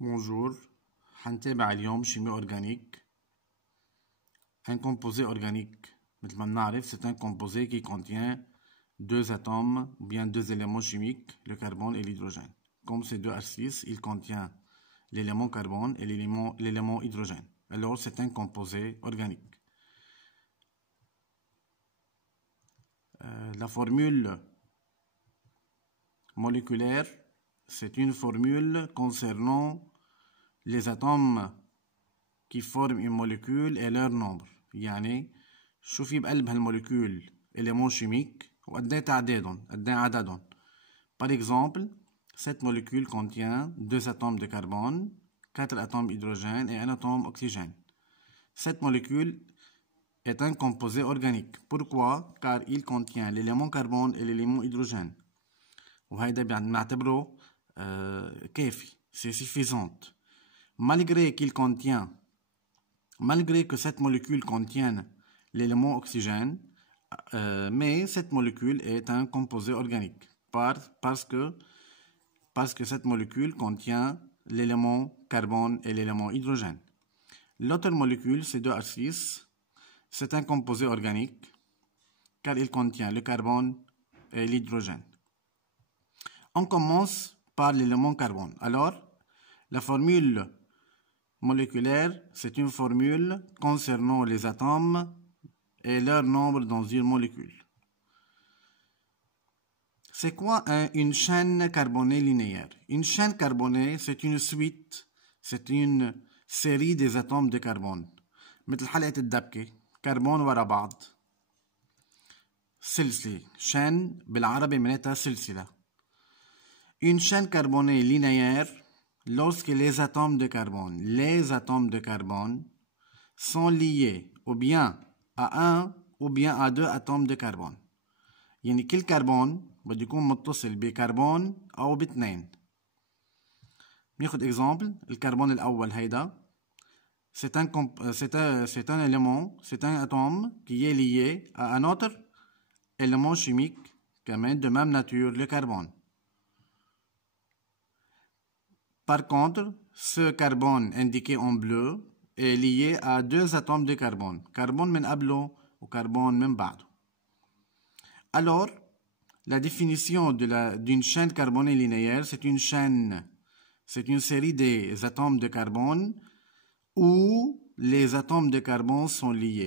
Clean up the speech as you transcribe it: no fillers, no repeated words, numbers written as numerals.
Bonjour, حنتابع اليوم شيمياء أورجانيك. Un composé organique, مثل ما بنعرف, c'est un composé qui contient deux atomes ou bien deux éléments chimiques, le carbone et l'hydrogène. Comme c'est 2H6, il contient l'élément carbone et l'élément hydrogène. Alors c'est un composé organique. La formule moléculaire, c'est une formule concernant les atomes qui forment une molécule et leur nombre. يعني شو في بقلب هالموليكول éléments chimiques وقد ايه تعدادهم قد ايه عددهم. Par exemple, cette molécule contient 2 atomes de carbone, 4 atomes d'hydrogène et 1 atome d'oxygène. Cette molécule est un composé organique. Pourquoi? Car il contient l'élément carbone et l'élément hydrogène. وهيدا بنعتبره كافي. C'est suffisant. Malgré que cette molécule contienne l'élément oxygène, mais cette molécule est un composé organique parce que cette molécule contient l'élément carbone et l'élément hydrogène. L'autre molécule, c'est 2H6, c'est un composé organique car il contient le carbone et l'hydrogène. On commence par l'élément carbone. Alors, la formule moléculaire, c'est une formule concernant les atomes et leur nombre dans une molécule. C'est quoi une chaîne carbonée linéaire? Une chaîne carbonée, c'est une suite, c'est une série des atomes de carbone. مثل حلقة الدبكة، كربون ورا بعض. سلسلة، chaîne بالعربي معناتها سلسلة. Une chaîne carbonée linéaire, lorsque les atomes de carbone sont liés ou bien à un ou bien à deux atomes de carbone. يعني كل كربون بده يكون متصل بكربون أو باثنين. ناخد exemple الكربون الأول هيدا. C'est un élément, c'est un atome qui est lié à un autre élément chimique quand de même nature, le carbone. Par contre, ce carbone indiqué en bleu est lié à deux atomes de carbone. Carbone من قبله ou carbone من بعده. Alors, la définition d'une chaîne carbonée linéaire, c'est une série des atomes de carbone où les atomes de carbone sont liés